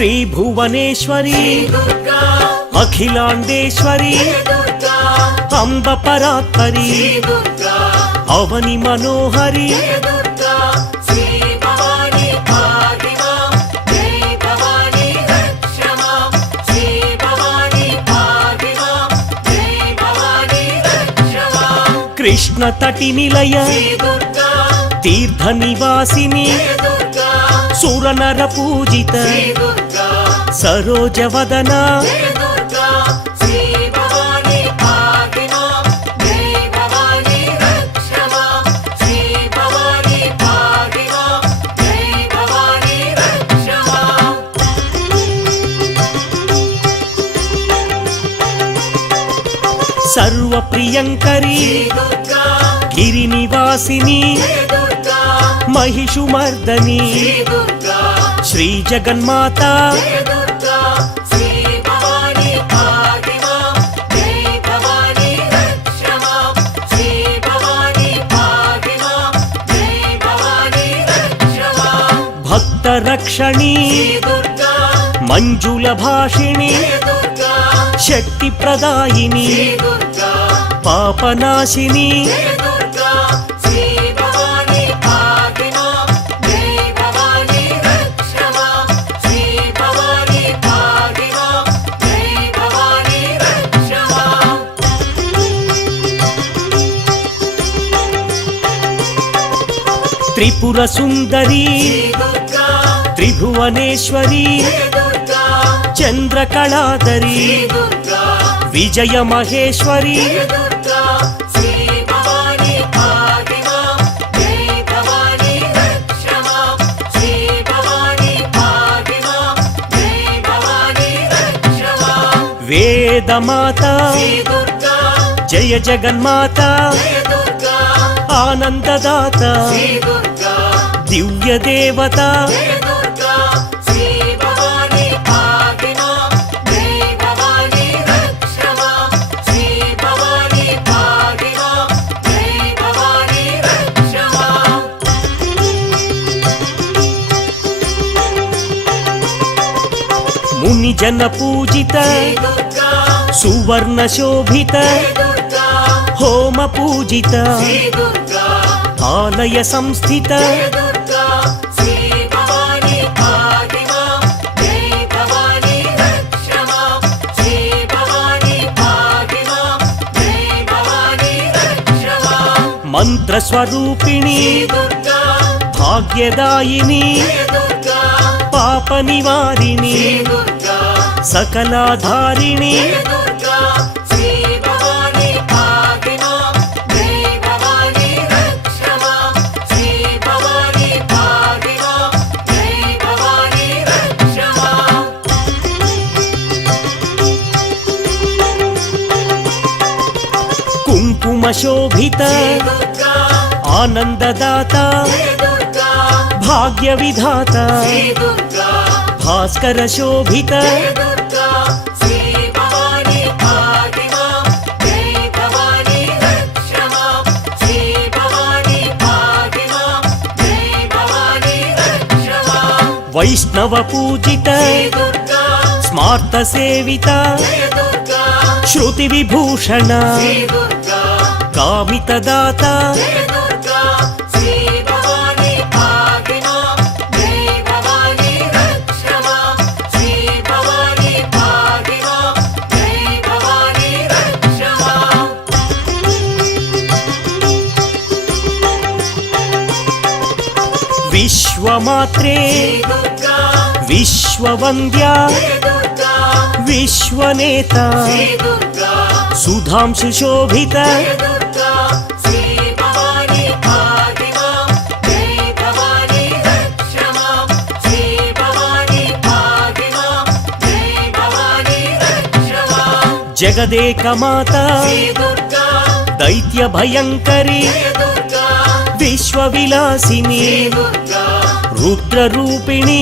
శ్రీ భువనేశ్వరి అఖిలాండేశ్వరి అంబ పరాత్పరి అవని మనోహరి కృష్ణ తటి నిలయ తీర్థ నివాసిని సురనర పూజిత సరోజవదన సర్వప్రియంకరి గిరినివాసిని మహిషుమర్దని శ్రీ జగన్మాత భక్త రక్షణి మంజుల భాషిణి శక్తి ప్రదాయిని పాపనాశిని త్రిపుర సుందరి త్రిభువనేశ్వరి చంద్రకళాధరి విజయ మహేశ్వరి వేదమాత జయ జగన్మాత ఆనందదాత దివ్య దేవత ముని జన పూజిత సువర్ణ శోభిత హోమ పూజిత ఆలయ సంస్థిత మంత్ర స్వరూపిణి భాగ్యదాయిని పాప నివారిణి సకలాధారిణి కుంకుమ శోభిత ఆనందదాత భాగ్య విధాత భాస్కర శోభిత వైష్ణవ పూజిత స్మార్త సేవిత శృతి విభూషణ కామిత దాత విశ్వమాత్రే విశ్వవంద్య విశ్వనేత సుధాంశు శోభిత జగదేకమాత దైత్య భయంకరి విశ్వవిలాసిని రుద్రరూపిణి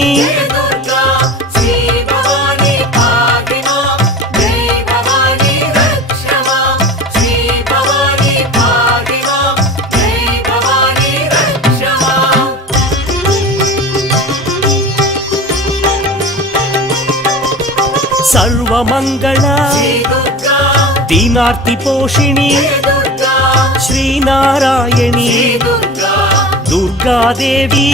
మంగళ దీనార్తి పోషిణి శ్రీనారాయణి దుర్గాదేవి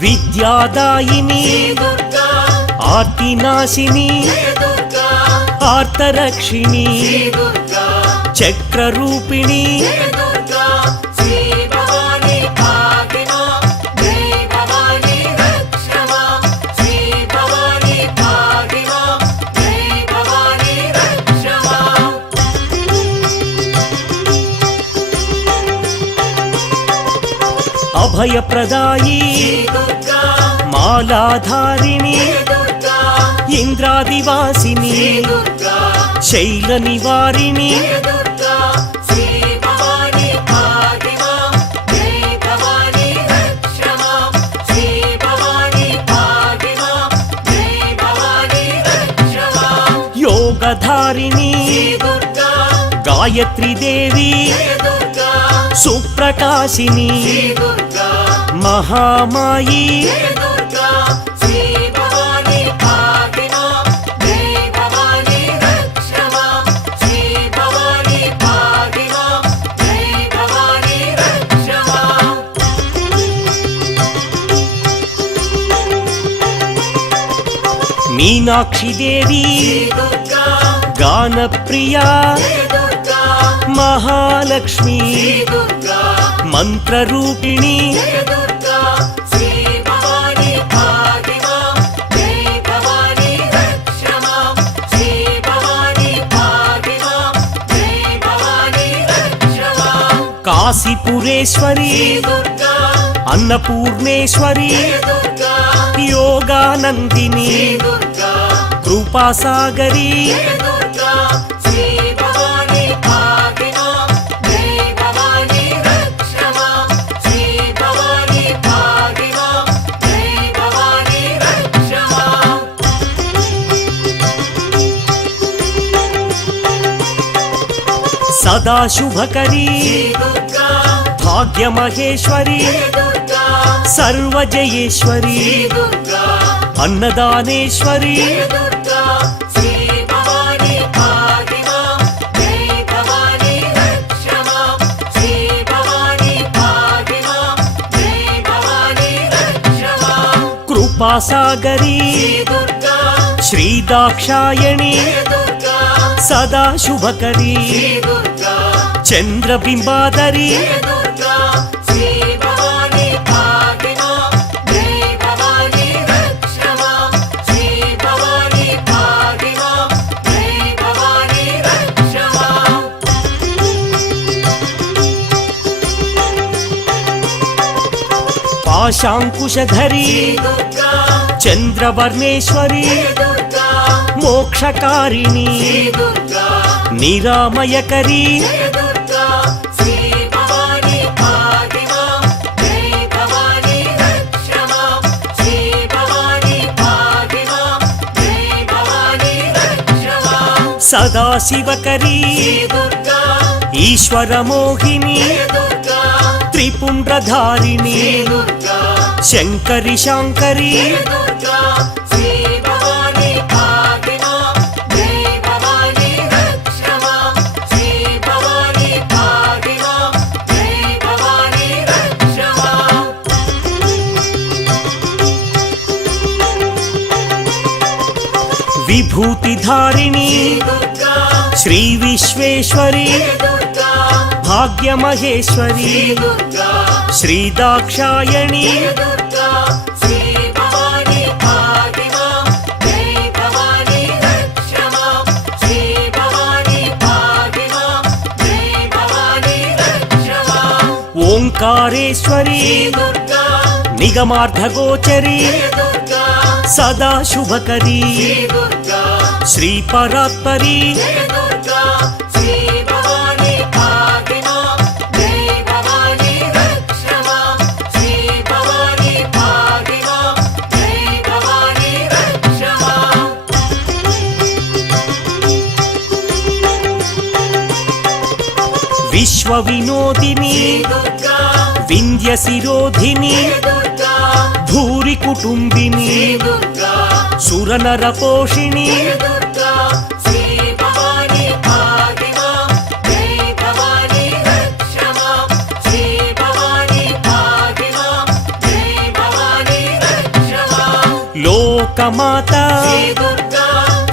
విద్యాదాయిని ఆర్తినాశిని ఆర్తరక్షిణి చక్రరూపిణి అభయప్రదాయి మాలాధారిణి ఇంద్రాదివాసిని శైల నివారిణి యోగధారిణి గాయత్రీ దేవి సుప్రకాశిని మహామాయి మీనాక్షి దేవి గానప్రియా మహాలక్ష్మి మంత్రరూపిణి కాశీపురేశ్వరి అన్నపూర్ణేశ్వరి యోగానందిని కృపాసాగరి సదా శుభకరి భాగ్యమహేశ్వరి సర్వజయేశ్వరి అన్నదానేశ్వరి కృపాసాగరి శ్రీదాక్షాయణి సదా శుభకరి చంద్రబింబాదరి పాశాంకుశధరి చంద్రవర్ణేశ్వరి మోక్షకారిణి నిరామయకరి సదాశివకరి ఈశ్వరమోహిని త్రిపుండ్రధారిణి శంకరి శాంకరి విభూతిధారిణి శ్రీ విశ్వేశ్వరి భాగ్యమహేశ్వరి శ్రీదాక్షాయణి ఓంకారేశ్వరి నిగమార్థగోచరి సదా శుభకరి శ్రీపరాత్పరి విశ్వ వినోదిని వింధ్య శిరోధిని భూరి కుటుంబిని సురనర పోషిణి లోకమాత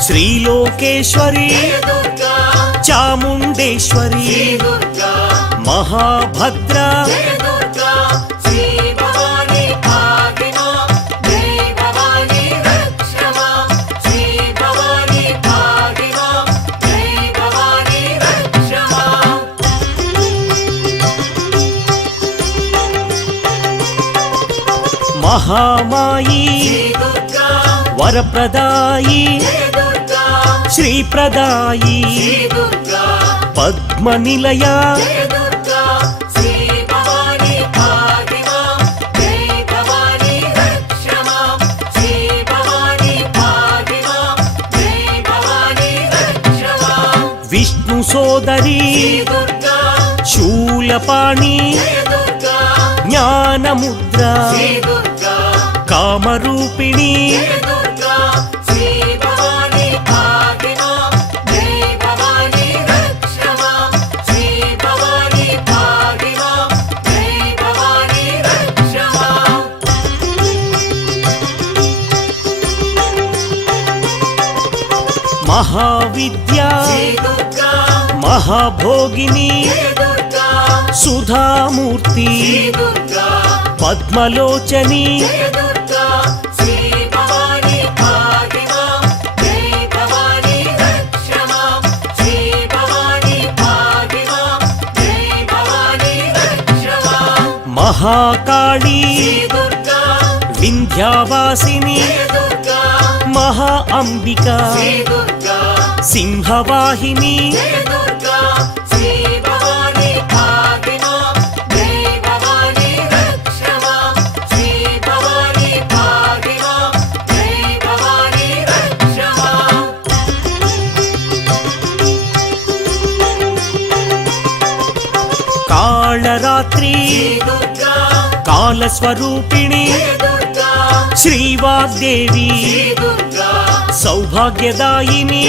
శ్రీలోకేశ్వరి చాముండేశ్వరి మహాభద్ర మహామాయి వరప్రదాయి శ్రీప్రదాయి పద్మనిలయ విష్ణు సోదరి శూలపాణి జ్ఞానముద్ర కామరూపిణి మహావిద్యా మహాభోగిని సుధామూర్తి పద్మలోచని మహాకాళీ వింధ్యావాసిని మహా అంబిక సింహవాహిని కాళరాత్రి కాలస్వరూపిణి శ్రీవాగ్దేవి సౌభాగ్యదాయిని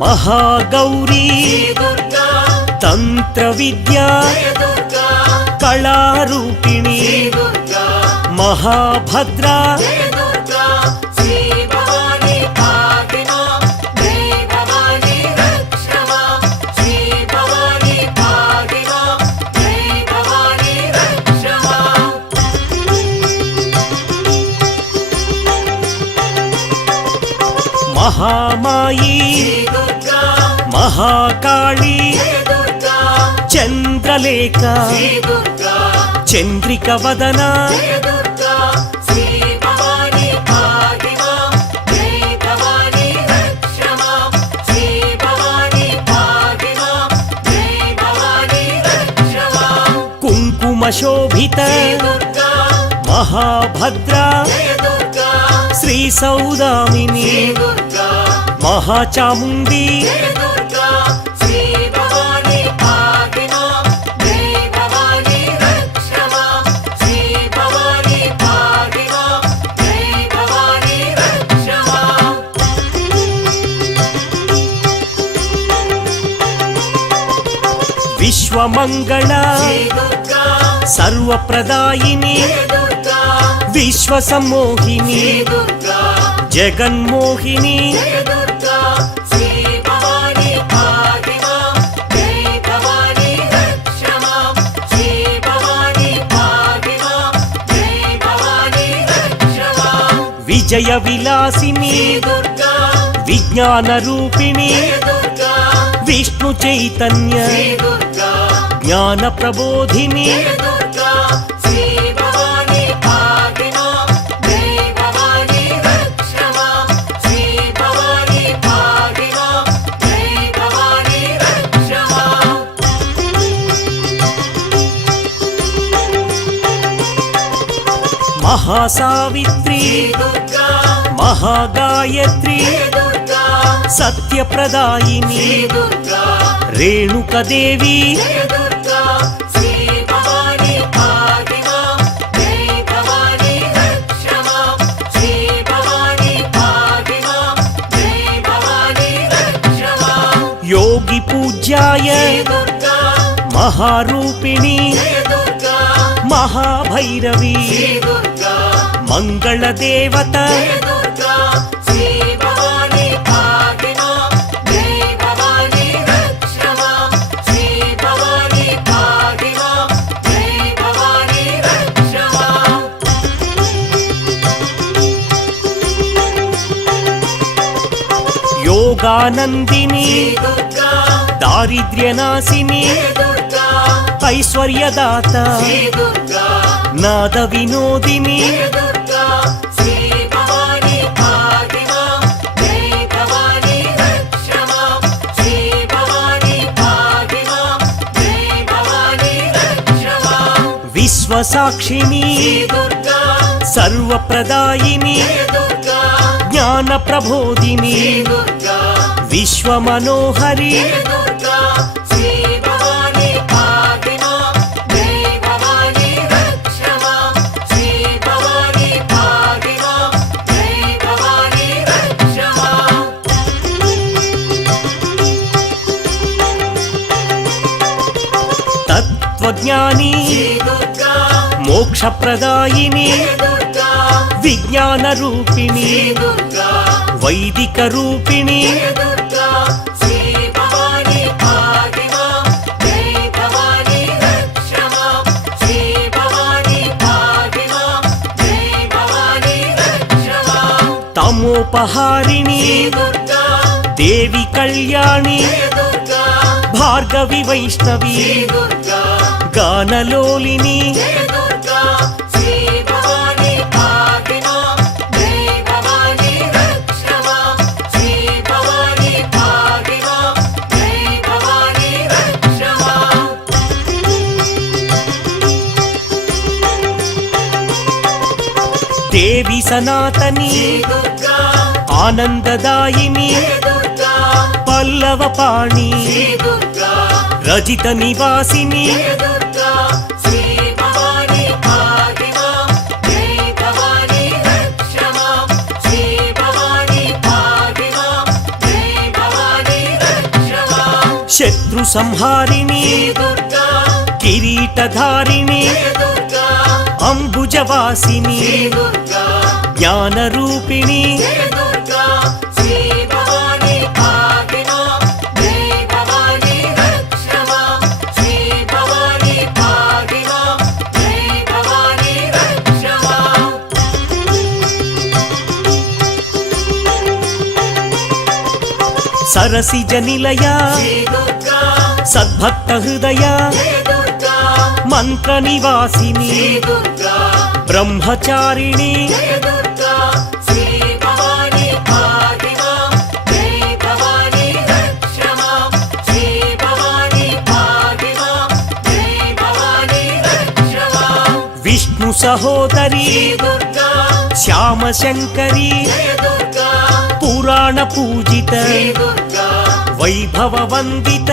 మహాగౌరీ తంత్ర విద్యా కళారూపిణి మహాభద్ర మహామాయి మహాకాళీ చంద్రలేఖ చంద్రిక వదన కుంకుమ శోభిత మహాభద్ర శ్రీ సౌదామిని మహాచాముండి విశ్వమంగళ సర్వప్రదాయిని విశ్వసమ్మోహిని జగన్మోహిని విజయ విలాసిని విజ్ఞాన రూపిణి విష్ణు చైతన్య జ్ఞాన ప్రబోధిని महासावित्री महागायत्री सत्यप्रदायिनी रेणुकदेवी योगी पूज्याय महारूपिणी महाभैरवी मंगलदेवता योगानंदिनी दारिद्र्यनाशिनी ऐश्वर्यदाता नाद विनोदिनी विश्वसाक्षिणी सर्वप्रदायिनी ज्ञानप्रबोधिनी विश्वमनोहरी तत्वज्ञानी मोक्षप्रदायिनी विज्ञानरूपिणी वैदिकरूपिणी तमोपहारिणी देवी कल्याणी भार्गवी वैष्णवी गानलोलिनी देवी सनातनी आनंददायिनी पल्लवपाणि रजित निवासिनी शत्रु संहारिणी किरीटधारिणी अंबुजवासिनी ज्ञानरूपिणी सरसिज निलया सद्भक्त हृदया मंत्र निवासिनी ब्रह्मचारिणी विष्णु सहोदरी श्याम शंकरी पुराण पूजित वैभव वंदित